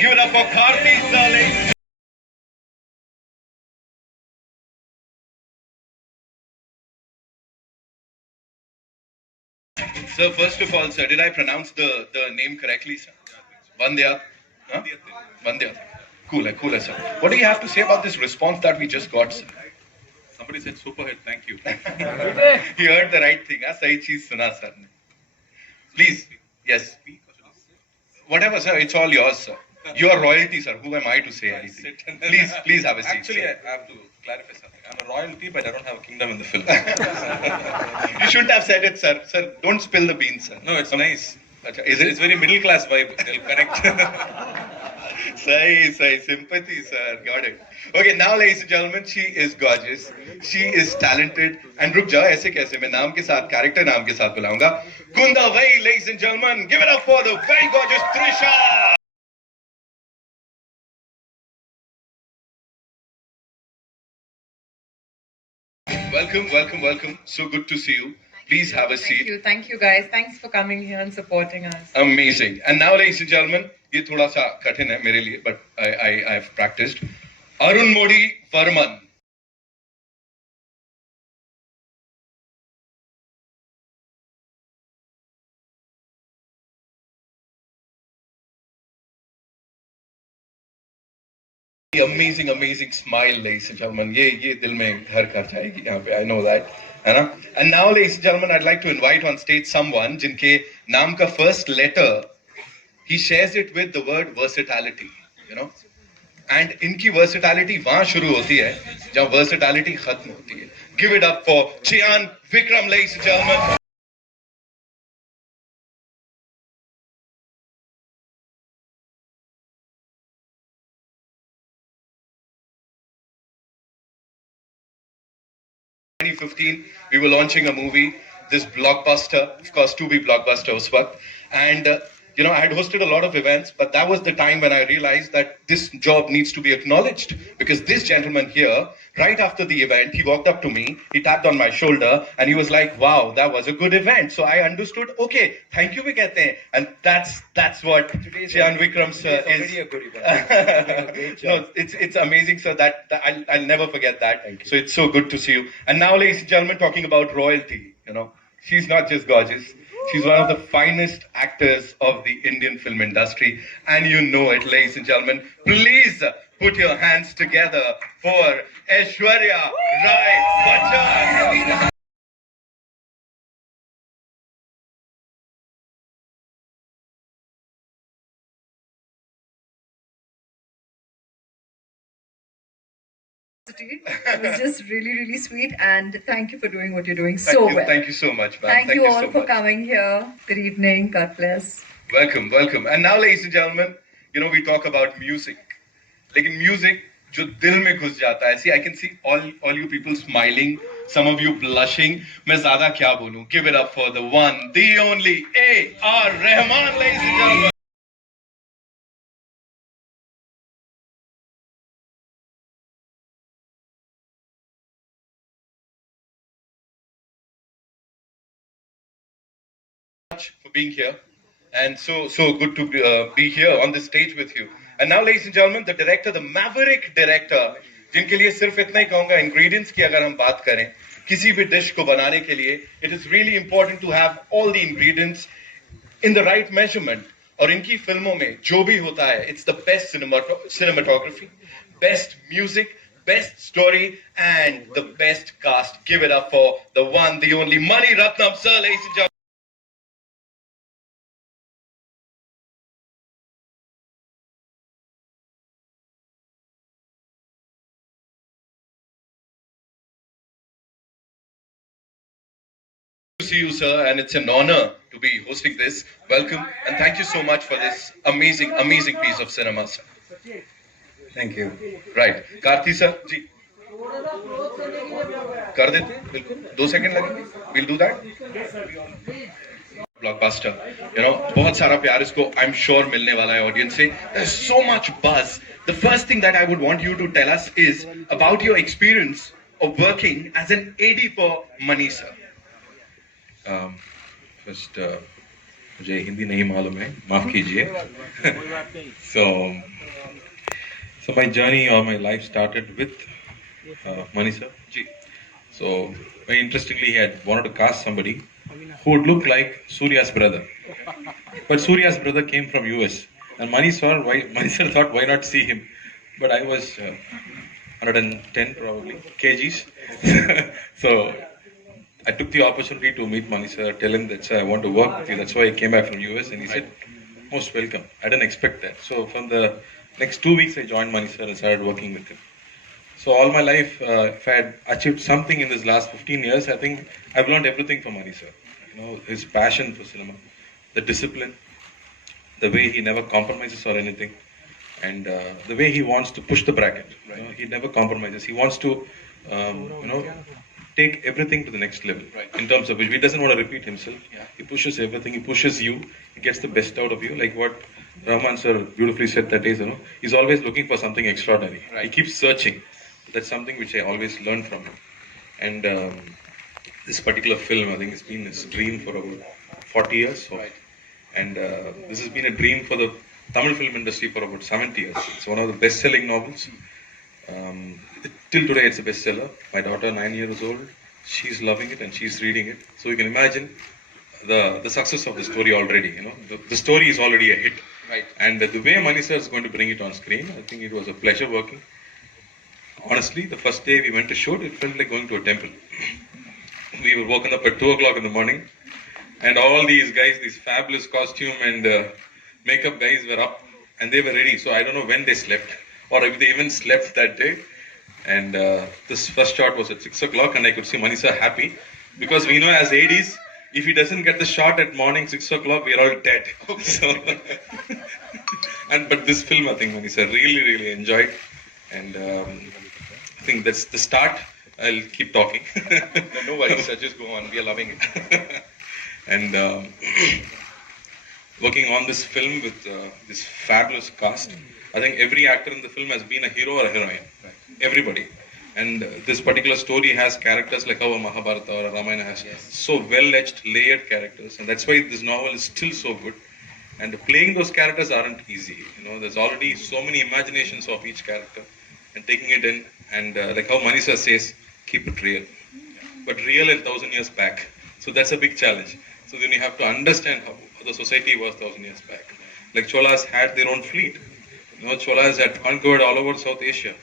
Give it up for Karthi, darling. Sir, first of all, sir, did I pronounce the name correctly, sir? Vandya? Huh? Vandya. Cool, cool, sir. What do you have to say about this response that we just got, sir? Somebody said super hit. Thank you. He heard the right thing. Sahi cheez suna, sir. Please, yes. Whatever, sir, it's all yours, sir. You are royalty, sir. Who am I to say anything? Please have a seat. Actually, sir. I have to clarify something. I'm a royalty, but I don't have a kingdom in the film. You shouldn't have said it, sir. Sir, don't spill the beans, sir. No, it's nice. Is it? It's very middle class vibe. They'll connect. Sahi, sympathy, sir. Got it. Okay, now, ladies and gentlemen, she is gorgeous. She is talented. And रुक जाओ ऐसे कैसे मैं नाम के साथ character नाम के साथ बुलाऊंगा. Kunda Vai, ladies and gentlemen, give it up for the very gorgeous Trisha. Welcome. So good to see you. Please have a seat. Thank you guys. Thanks for coming here and supporting us. Amazing. And now, ladies and gentlemen, ये थोड़ा सा कठिन है मेरे लिए, but I've practiced. Arun Modi Varman. Amazing smile, ladies and gentlemen. ये दिल में घर कर जाएगी यहाँ पे. I know that. है ना? And now, ladies and gentlemen, I'd like to invite on stage someone जिनके नाम का first letter he shares it with the word versatility, you know. And इनकी versatility वहाँ शुरू होती है जहाँ versatility खत्म होती है. Give it up for Chyan Vikram, ladies and gentlemen. In 2015, we were launching a movie, this blockbuster, of course, to be blockbuster उस वक्त. And you know, I had hosted a lot of events, but that was the time when I realized that this job needs to be acknowledged. Because this gentleman here, right after the event, he walked up to me, he tapped on my shoulder, and he was like, wow, that was a good event. So I understood, okay, thank you, we get there. And that's what Chyan Vikram sir is. Already a good event. No, it's amazing, sir. That I'll never forget that. So it's so good to see you. And now, ladies and gentlemen, talking about royalty, you know, she's not just gorgeous. She's one of the finest actors of the Indian film industry. And you know it, ladies and gentlemen. Please put your hands together for Aishwarya Rai Bachchan. It was just really sweet, and thank you for doing what you're doing so well. Thank you so much, ma'am. Thank you all so for much. coming here. Good evening. God bless. Welcome. And now, ladies and gentlemen, you know, we talk about music. Lekin music, जो दिल में घुस जाता है. See, I can see all you people smiling, some of you blushing. मैं ज़्यादा क्या बोलूं? Give it up for the one, the only A.R. Rahman, ladies and gentlemen. For being here, and so good to be here on the stage with you. And now, ladies and gentlemen, the director, the maverick director, जिनके लिए सिर्फ इतना ही कहूँगा, ingredients की अगर हम बात करें, किसी भी dish को बनाने के लिए, it is really important to have all the ingredients in the right measurement. और इनकी फिल्मों में जो भी होता है, it's the best cinematography, best music, best story, and the best cast. Give it up for the one, the only Mani Ratnam, sir, ladies and gentlemen. To see you, sir, and it's an honor to be hosting this. Welcome, and thank you so much for this amazing piece of cinema, sir. Thank you. Right, Karthi sir, जी कर देते हैं, बिल्कुल 2 second लगेंगे. We'll do that. Blockbuster, you know, बहुत सारा प्यार इसको I'm sure मिलने वाला है audience से. There's so much buzz. the first thing that I would want you to tell us is about your experience of working as an AD for Money Sir. First, मुझे हिंदी नहीं मालूम है, माफ कीजिए. So my journey or my life started with Mani sir. So very interestingly, he had wanted to cast somebody who would look like Surya's brother. But Surya's brother came from US, and Mani sir thought, why not see him? But I was 110 probably kgs, so I took the opportunity to meet Mani sir, tell him that, sir, I want to work with you. That's why I came back from US, and he said, most welcome. I didn't expect that. So from the next 2 weeks, I joined Mani sir and started working with him. So all my life, if I had achieved something in this last 15 years, I think I've learned everything from Mani sir. You know, his passion for cinema, the discipline, the way he never compromises or anything, and the way he wants to push the bracket. You know, he never compromises. He wants to, take everything to the next level. In terms of which he doesn't want to repeat himself. He pushes everything. He pushes you. He gets the best out of you. Like what Rahman sir beautifully said that day. You know, he's always looking for something extraordinary. He keeps searching. That's something which I always learned from him. And this particular film, I think it's been his dream for about 40 years. So. And this has been a dream for the Tamil film industry for about 70 years. It's one of the best-selling novels. Till today, it's a bestseller. My daughter, 9 years old, she's loving it and she's reading it. So you can imagine the success of the story already. You know, the story is already a hit. And the way Mani sir is going to bring it on screen, I think it was a pleasure working. Honestly, the first day we went to shoot, it felt like going to a temple. We were woken up at 2 o'clock in the morning, and all these guys, these fabulous costume and makeup guys were up, and they were ready. So I don't know when they slept, or if they even slept that day. And this first shot was at 6 o'clock, and I could see Mani sir happy, because we know as ADs, if he doesn't get the shot at morning 6 o'clock, we are all dead. So, but this film, I think Mani sir really enjoyed, and I think that's the start. I'll keep talking. No worries, sir. Just go on. We are loving it. And working on this film with this fabulous cast, I think every actor in the film has been a hero or a heroine. Everybody. And this particular story has characters like how a Mahabharata or a Ramayana has so well-edged, layered characters, and that's why this novel is still so good. And playing those characters aren't easy. You know, there's already so many imaginations of each character, and taking it in, and like how Mani sir says, keep it real. But real in 1,000 years back. So that's a big challenge. So then you have to understand how the society was 1,000 years back. Like Cholas had their own fleet. You know, Cholas had conquered all over South Asia.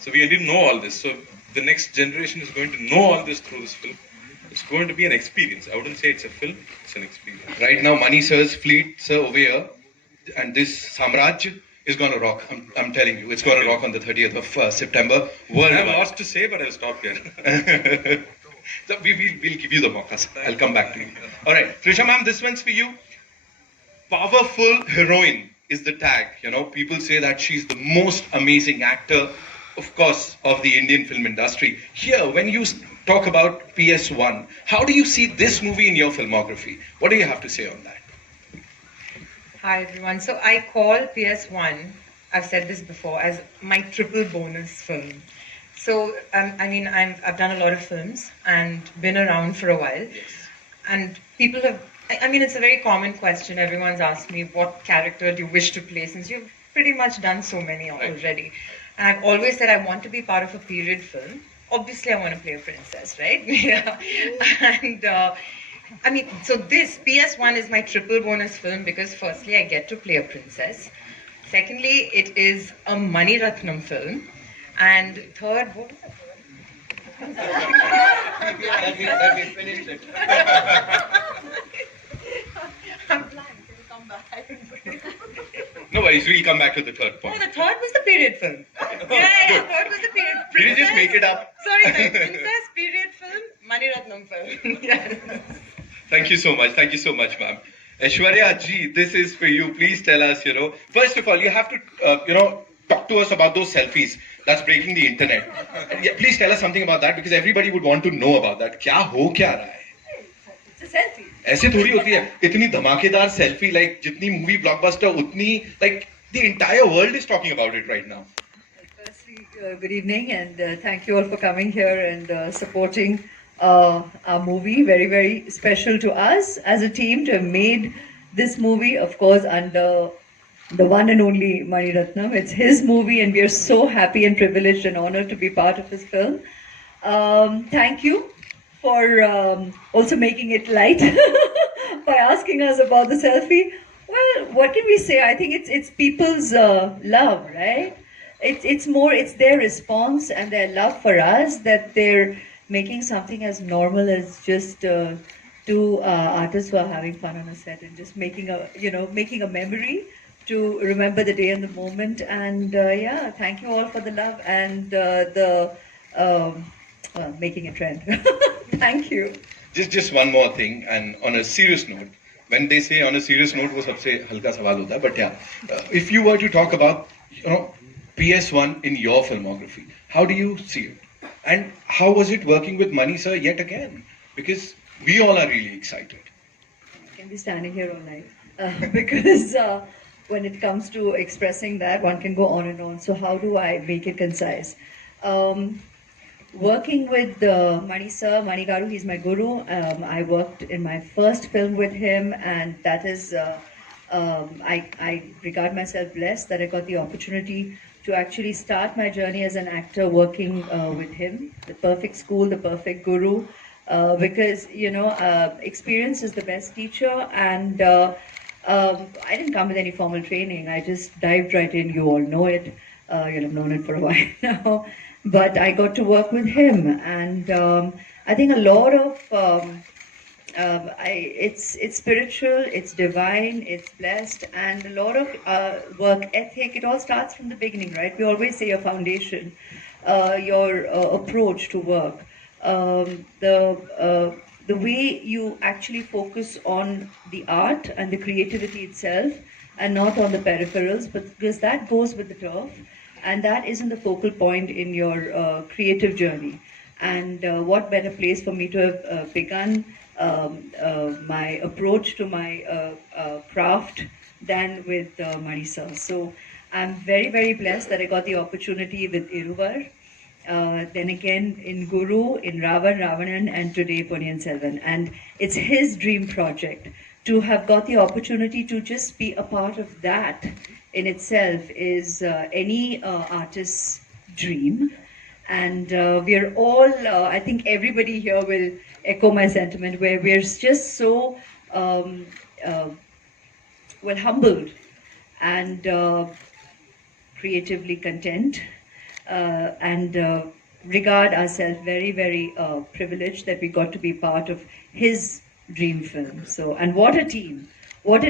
So we didn't know all this. So the next generation is going to know all this through this film. It's going to be an experience. I wouldn't say it's a film, it's an experience. Right now, Mani sir's fleet, sir, over here, and this Samraj is going to rock. I'm telling you, it's going to rock on the 30th of September. I have lots to say, but I'll stop here. So we'll give you the mauka, sir. I'll come back to you. All right, Trisha ma'am, this one's for you. Powerful heroine is the tag. You know, people say that she's the most amazing actor, of course, of the Indian film industry. Here, when you talk about PS1, how do you see this movie in your filmography? What do you have to say on that? Hi everyone. So I call PS1, I've said this before, as my triple bonus film. So I've done a lot of films and been around for a while. And people have, it's a very common question. Everyone's asked me, what character do you wish to play, since you've pretty much done so many already. And I've always said I want to be part of a period film. Obviously I want to play a princess, right? Yeah. And so this PS1 is my triple bonus film because firstly, I get to play a princess. Secondly, it is a Mani Ratnam film. And third, what was That we finished it. I'm blind. Can you come back? No worries, we'll come back to the third point. Oh, the third was the period film. Yeah, third was the period. Did you just make it up? Sorry, the princess period film, Mani Ratnam film. Yeah. Thank you so much. Thank you so much, ma'am. Aishwarya ji, this is for you. Please tell us, first of all, you have to, talk to us about those selfies that's breaking the internet. Yeah, please tell us something about that because everybody would want to know about that. क्या हो क्या रहा है? It's a selfie. ऐसे थोड़ी होती है. इतनी धमाकेदार selfie, like जितनी movie blockbuster, उतनी like The entire world is talking about it right now. Firstly, good evening, and thank you all for coming here and supporting our movie. Very, very special to us as a team to have made this movie, of course, under the one and only Mani Ratnam. It's his movie, and we are so happy and privileged and honored to be part of his film. Thank you for also making it light by asking us about the selfie. Well, what can we say? I think it's people's love, right? It's their response and their love for us that they're making something as normal as just two artists who are having fun on a set and just making a memory to remember the day and the moment. And yeah, thank you all for the love and making a trend. Thank you. Just one more thing, and on a serious note, when they say on a serious note, वो सबसे हल्का सवाल होता है. But yeah, if you were to talk about, PS1 in your filmography, how do you see it? And how was it working with Mani sir yet again? Because we all are really excited. I can be standing here all night because when it comes to expressing that, one can go on and on. So how do I make it concise? Working with Mani sir, Mani Garu, he's my guru. I worked in my first film with him, and that is, I regard myself blessed that I got the opportunity to actually start my journey as an actor working with him. The perfect school, the perfect guru, because experience is the best teacher, and I didn't come with any formal training. I just dived right in. You all know it. You'll have known it for a while now. But I got to work with him, and I think a lot of it's spiritual, it's divine, it's blessed, and a lot of work ethic. It all starts from the beginning, right? We always say your foundation, your approach to work, the way you actually focus on the art and the creativity itself, and not on the peripherals, but because that goes with the turf. And that isn't the focal point in your creative journey. And what better place for me to have begun my approach to my craft than with Mani sir. So I'm very, very blessed that I got the opportunity with Iruvar, then again in Guru, in Ravanan, and today Ponniyin Selvan. And it's his dream project. To have got the opportunity to just be a part of that in itself is any artist's dream. And we're all, I think everybody here will echo my sentiment, where we're just so humbled and creatively content and regard ourselves very, very privileged that we got to be part of his dream film. So, and what a team, what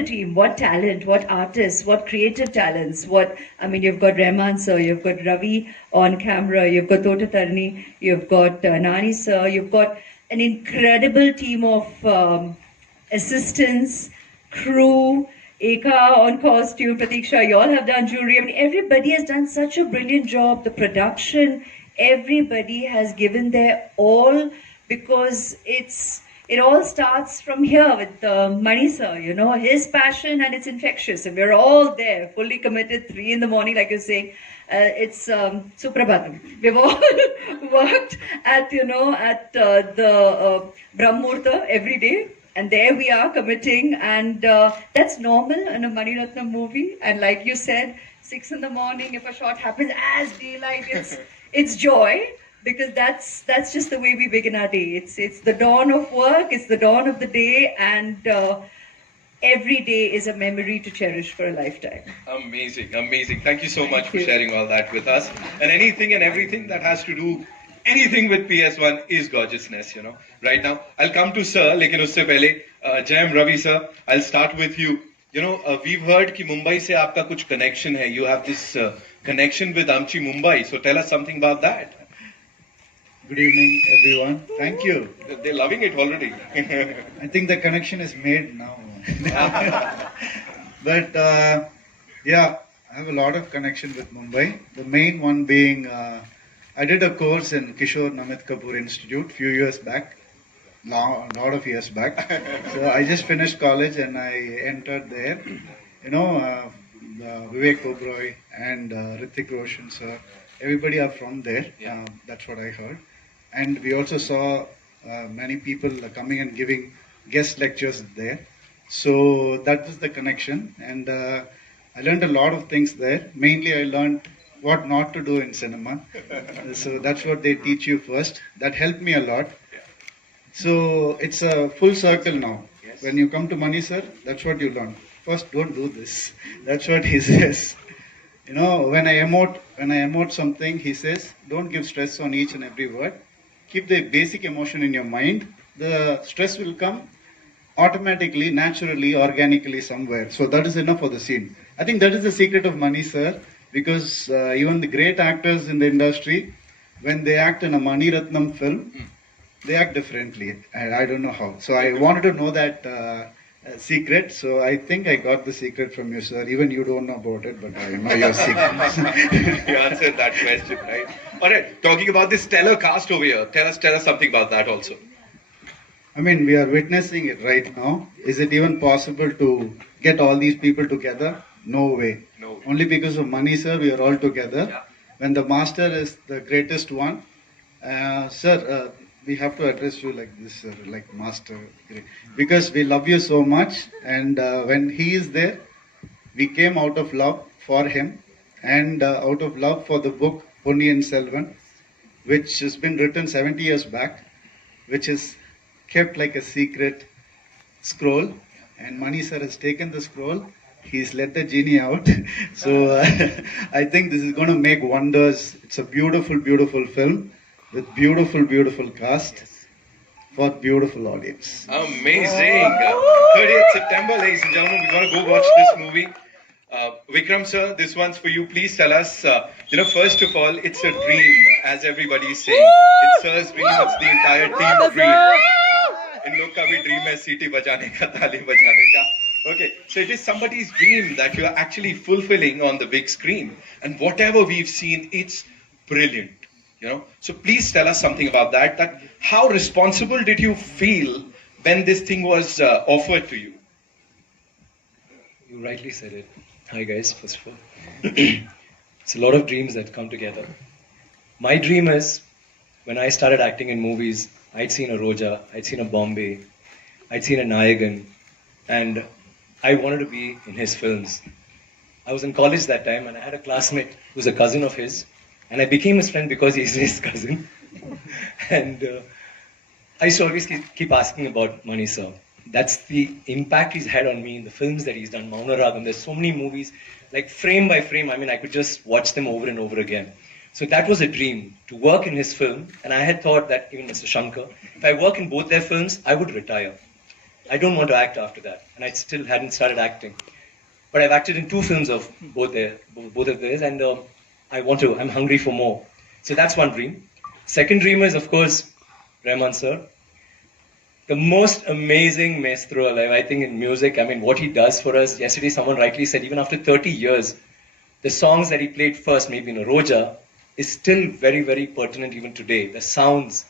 talent, what artists, what creative talents, you've got Rahman sir, you've got Ravi on camera, you've got Tota Tarni, you've got Nani sir, you've got an incredible team of assistants, crew, Eka on costume, Pratiksha, you all have done jewelry. Everybody has done such a brilliant job. The production, everybody has given their all, because it all starts from here with Mani sir, his passion, and it's infectious. And we're all there, fully committed, 3 in the morning, like you're saying. It's Suprabhatam. We've all worked at the Brahmurta every day. And there we are committing, and that's normal in a Mani Ratnam movie. And like you said, 6 in the morning, if a shot happens as daylight, it's joy. Because that's just the way we begin our day. It's the dawn of work, it's the dawn of the day, and every day is a memory to cherish for a lifetime. Amazing, amazing. Thank you so much for sharing all that with us. And anything and everything that has to do anything with PS1 is gorgeousness, Right now, I'll come to sir, lekin usse pehle, Jayam Ravi sir, I'll start with you. We've heard कि Mumbai से आपका कुछ connection है. You have this connection with Amchi Mumbai. So tell us something about that. Good evening, everyone. Thank you. They're loving it already. I think the connection is made now. But yeah, I have a lot of connection with Mumbai. The main one being, I did a course in Kishore Namit Kapoor Institute few years back, a lot of years back. So I just finished college and I entered there. Vivek Oberoi and Hrithik Roshan sir. Everybody are from there. Yeah. That's what I heard. And we also saw many people coming and giving guest lectures there. So that was the connection. And I learned a lot of things there. Mainly, I learned what not to do in cinema. So that's what they teach you first. That helped me a lot. So it's a full circle now. Yes. When you come to Mani sir, that's what you learn. First, don't do this. That's what he says. You know, when I emote something, he says, don't give stress on each and every word. Keep the basic emotion in your mind. The stress will come automatically, naturally, organically somewhere. So that is enough for the scene. I think that is the secret of Mani sir, because even the great actors in the industry, when they act in a Mani Ratnam film, they act differently. And I don't know how. So I wanted to know that secret. So I think I got the secret from you, sir. Even you don't know about it, but I know your secret. You answered that question, right? All right, talking about this stellar cast over here, tell us something about that also. I mean, we are witnessing it right now. Is it even possible to get all these people together? No way. No. Only because of money, sir, we are all together. Yeah. When the master is the greatest one, sir, we have to address you like this, sir, like master. Because we love you so much. And when he is there, we came out of love for him and out of love for the book PONNIYIN SELVAN, which has been written 70 years back, which is kept like a secret scroll, and Mani sir has taken the scroll. He's let the genie out. So I think this is going to make wonders. It's a beautiful, beautiful film with beautiful, beautiful cast for beautiful audience. Amazing. 30th September, ladies and gentlemen, we're going to go watch this movie. Vikram sir, this one's for you. Please tell us, first of all, it's a dream, as everybody is saying. It's sir's dream, it's the entire team's dream. In लोग का भी dream है सीटी बजाने का, ताली बजाने का. Okay, so it is somebody's dream that you are actually fulfilling on the big screen. And whatever we've seen, it's brilliant. So please tell us something about that. That how responsible did you feel when this thing was offered to you? You rightly said it. Hi guys, first of all. It's a lot of dreams that come together. My dream is, when I started acting in movies, I'd seen a Roja, I'd seen a Bombay, I'd seen a Nayagan, and I wanted to be in his films. I was in college that time and I had a classmate who was a cousin of his, and I became his friend because he's his cousin. And I used to always keep asking about Mani sir. That's the impact he's had on me in the films that he's done. Mauna Ragam, there's so many movies, like frame by frame, I could just watch them over and over again. So that was a dream, to work in his film. And I had thought that, even Mr. Shankar, if I work in both their films, I would retire. I don't want to act after that. And I still hadn't started acting. But I've acted in 2 films of both of theirs, and I'm hungry for more. So that's one dream. Second dream is, of course, Rahman sir. The most amazing maestro alive, I think, in music. What he does for us. Yesterday, someone rightly said, even after 30 years, the songs that he played first, maybe in a Roja, is still very, very pertinent even today. The sounds,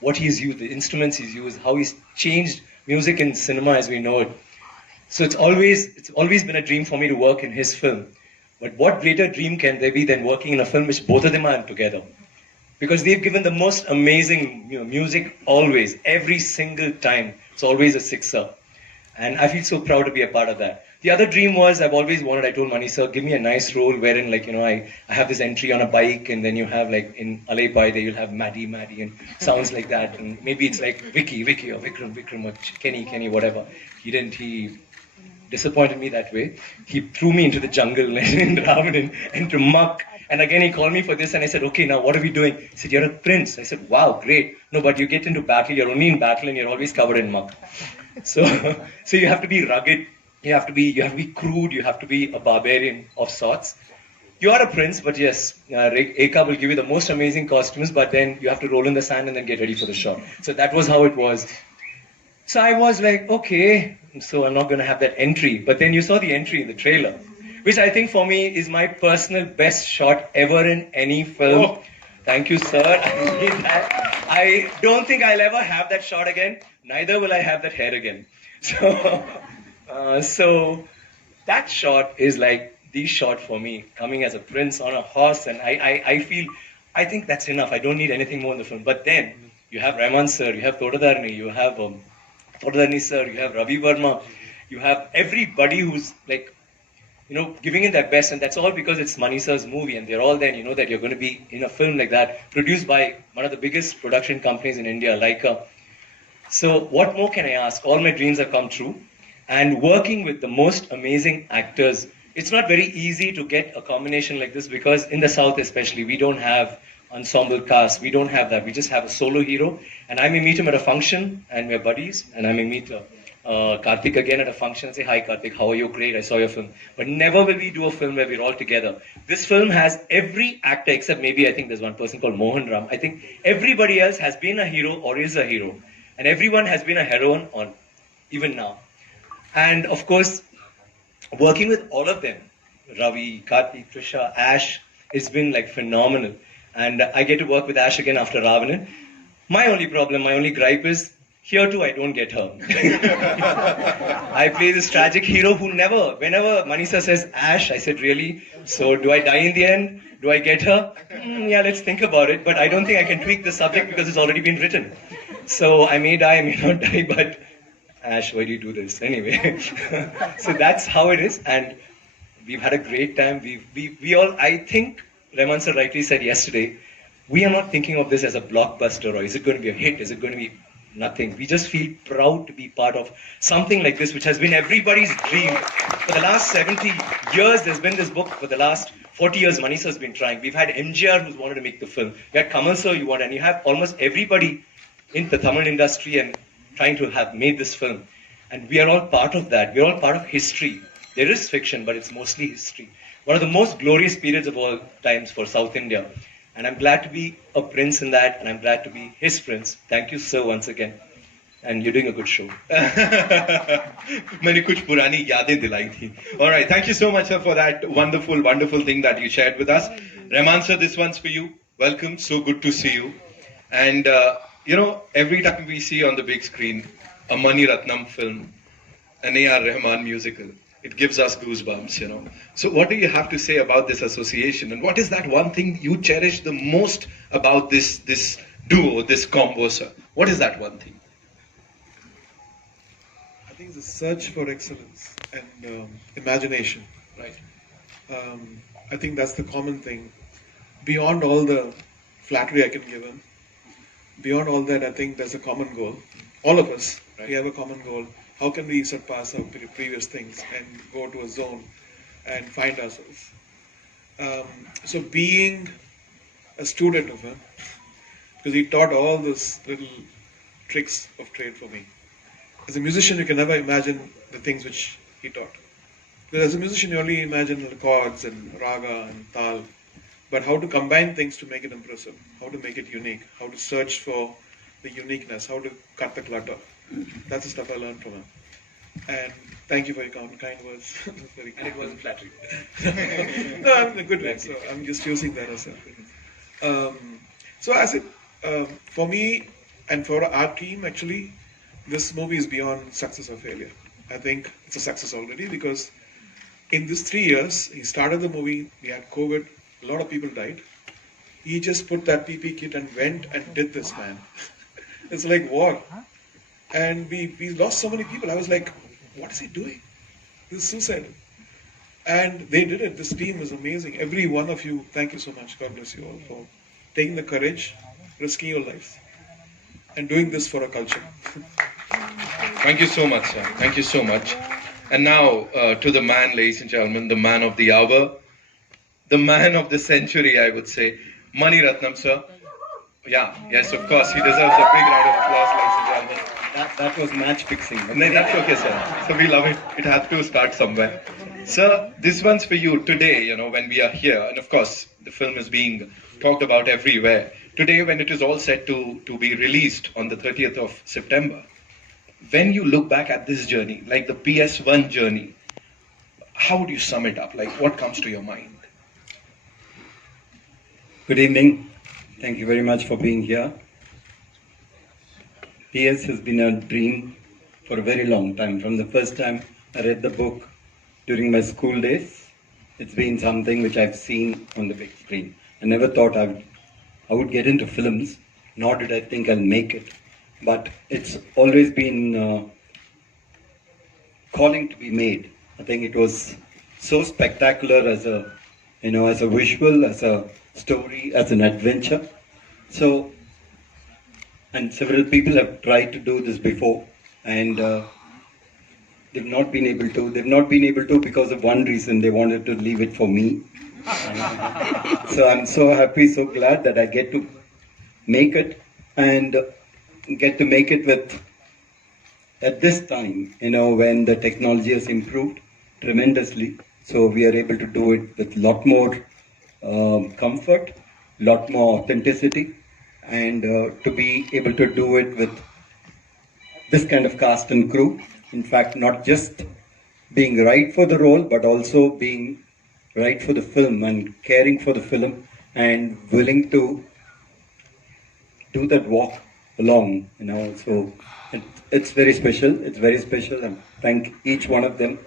what he's used, the instruments he's used, how he's changed music in cinema as we know it. So it's always been a dream for me to work in his film. But what greater dream can there be than working in a film which both of them are together? Because they've given the most amazing music always, every single time. It's always a sixer. And I feel so proud to be a part of that. The other dream was, I've always wanted, I told Mani sir, give me a nice role wherein I have this entry on a bike, and then you have in Alay Pai, you'll have Maddie, and sounds like that. And maybe it's like Vicky, or Vikram, or Kenny, whatever. He disappointed me that way. He threw me into the jungle in Ravan, into muck. And again, he called me for this, and I said, okay, now what are we doing? He said, you're a prince. I said, wow, great. No, but you get into battle, you're only in battle, and you're always covered in muck. So you have to be rugged, you have to be crude, you have to be a barbarian of sorts. You are a prince, but yes, Eka will give you the most amazing costumes, but then you have to roll in the sand and then get ready for the shot. So that was how it was. So I was like, okay, so I'm not going to have that entry. But then you saw the entry in the trailer, which I think for me is my personal best shot ever in any film. Oh. Thank you, sir. I need that. I don't think I'll ever have that shot again. Neither will I have that hair again. So that shot is like this shot for me, coming as a prince on a horse, and I think that's enough. I don't need anything more in the film. But then you have Rahman sir, you have Todadarni, you have Todadarni sir, you have Ravi Verma, you have everybody who's like, giving it their best, and that's all because it's Mani sir's movie, and they're all there, and you know that you're going to be in a film like that, produced by one of the biggest production companies in India, Leica. So what more can I ask? All my dreams have come true, and working with the most amazing actors. It's not very easy to get a combination like this because in the South especially, we don't have ensemble cast, we don't have that. We just have a solo hero, and I may meet him at a function, and we're buddies, and I may meet Karthik again at a function and say, "Hi Karthik, how are you? Great, I saw your film." But never will we do a film where we're all together. This film has every actor except maybe I think there's one person called Mohan Ram. I think everybody else has been a hero or is a hero. And everyone has been a heroine on, even now. And of course, working with all of them, Ravi, Karthik, Trisha, Ash, it's been like phenomenal. And I get to work with Ash again after Ravanan. My only problem, my only gripe is, here too I don't get her. I play this tragic hero who never, whenever Manisa says Ash, I said, really? So do I die in the end? Do I get her? Yeah, let's think about it. But I don't think I can tweak the subject because it's already been written. So I may die, I may not die, but Ash, why do you do this? Anyway, so that's how it is. And we've had a great time. We all, I think, Rahman sir rightly said yesterday, we are not thinking of this as a blockbuster or is it going to be a hit? Is it going to be nothing? We just feel proud to be part of something like this, which has been everybody's dream. For the last 70 years, there's been this book. For the last 40 years, Manisa has been trying. We've had MGR who's wanted to make the film. You had Kamal sir, and you have almost everybody in the Tamil industry and trying to have made this film. And we are all part of that. We're all part of history. There is fiction, but it's mostly history. One of the most glorious periods of all times for South India. And I'm glad to be a prince in that, and I'm glad to be his prince. Thank you, sir, once again. And you're doing a good show. मैंने कुछ पुरानी यादें दिलाई थी. All right, thank you so much, sir, for that wonderful, wonderful thing that you shared with us. Rahman, sir, this one's for you. Welcome. So good to see you. And every time we see on the big screen a Mani Ratnam film, an A.R. Rahman musical, it gives us goosebumps, So what do you have to say about this association? And what is that one thing you cherish the most about this duo, this combo, sir? What is that one thing? I think it's a search for excellence and imagination. Right. I think that's the common thing. Beyond all the flattery I can give him, beyond all that, I think there's a common goal. All of us, Right. we have a common goal. How can we surpass our previous things and go to a zone and find ourselves? So being a student of him, because he taught all those little tricks of trade for me. As a musician, you can never imagine the things which he taught. Because as a musician, you only imagine the chords and raga and tal. But how to combine things to make it impressive, how to make it unique, how to search for the uniqueness, how to cut the clutter. That's the stuff I learned from him. And thank you for your kind words. Very And it wasn't flattering. No, I'm in a good way, so I'm just using that as a... so as it, for me and for our team, actually, this movie is beyond success or failure. I think it's a success already because in these 3 years, he started the movie, we had COVID, a lot of people died. He just put that PP kit and went and did this, man. It's like war. And we lost so many people. I was like, what is he doing? This is suicide. And they did it. This team is amazing. Every one of you, thank you so much. God bless you all for taking the courage, risking your lives, and doing this for a culture. Thank you so much, sir. Thank you so much. And now to the man, ladies and gentlemen, the man of the hour, the man of the century, I would say, Mani Ratnam, sir. Yeah, yes, of course. He deserves a big round of applause, ladies and gentlemen. That was match fixing. No, that's okay, sir. So we love it. It had to start somewhere. Sir, this one's for you today, when we are here. And of course, the film is being talked about everywhere. Today, when it is all set to be released on the 30th of September, when you look back at this journey, like the PS1 journey, how would you sum it up? Like, what comes to your mind? Good evening. Thank you very much for being here. PS has been a dream for a very long time. From the first time I read the book during my school days It's been something which I've seen on the big screen. I never thought I would get into films, nor did I think I'll make it. But it's always been calling to be made. I think it was so spectacular as a, as a visual, as a story, as an adventure. So, and several people have tried to do this before, and they've not been able to. They've not been able to because of one reason. They wanted to leave it for me. So I'm so happy, so glad that I get to make it, and get to make it with, at this time, when the technology has improved tremendously. So we are able to do it with a lot more comfort, lot more authenticity, and to be able to do it with this kind of cast and crew. In fact, not just being right for the role, but also being right for the film and caring for the film and willing to do that walk along, So it's very special. It's very special, and thank each one of them.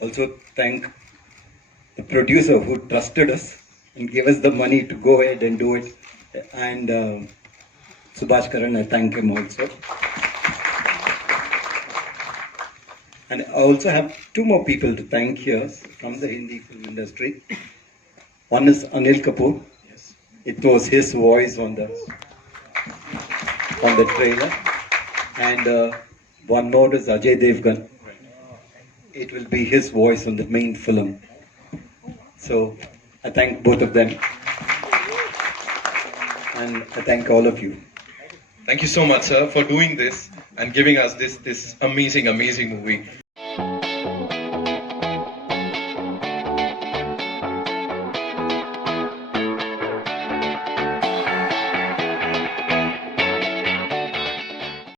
Also thank the producer who trusted us and gave us the money to go ahead and do it. And Subhash Karan, I thank him also. And I also have two more people to thank here from the Hindi film industry. One is Anil Kapoor. Yes. It was his voice on the trailer. And one more is Ajay Devgan. It will be his voice on the main film. So I thank both of them. And I thank all of you. Thank you so much, sir, for doing this and giving us this amazing movie.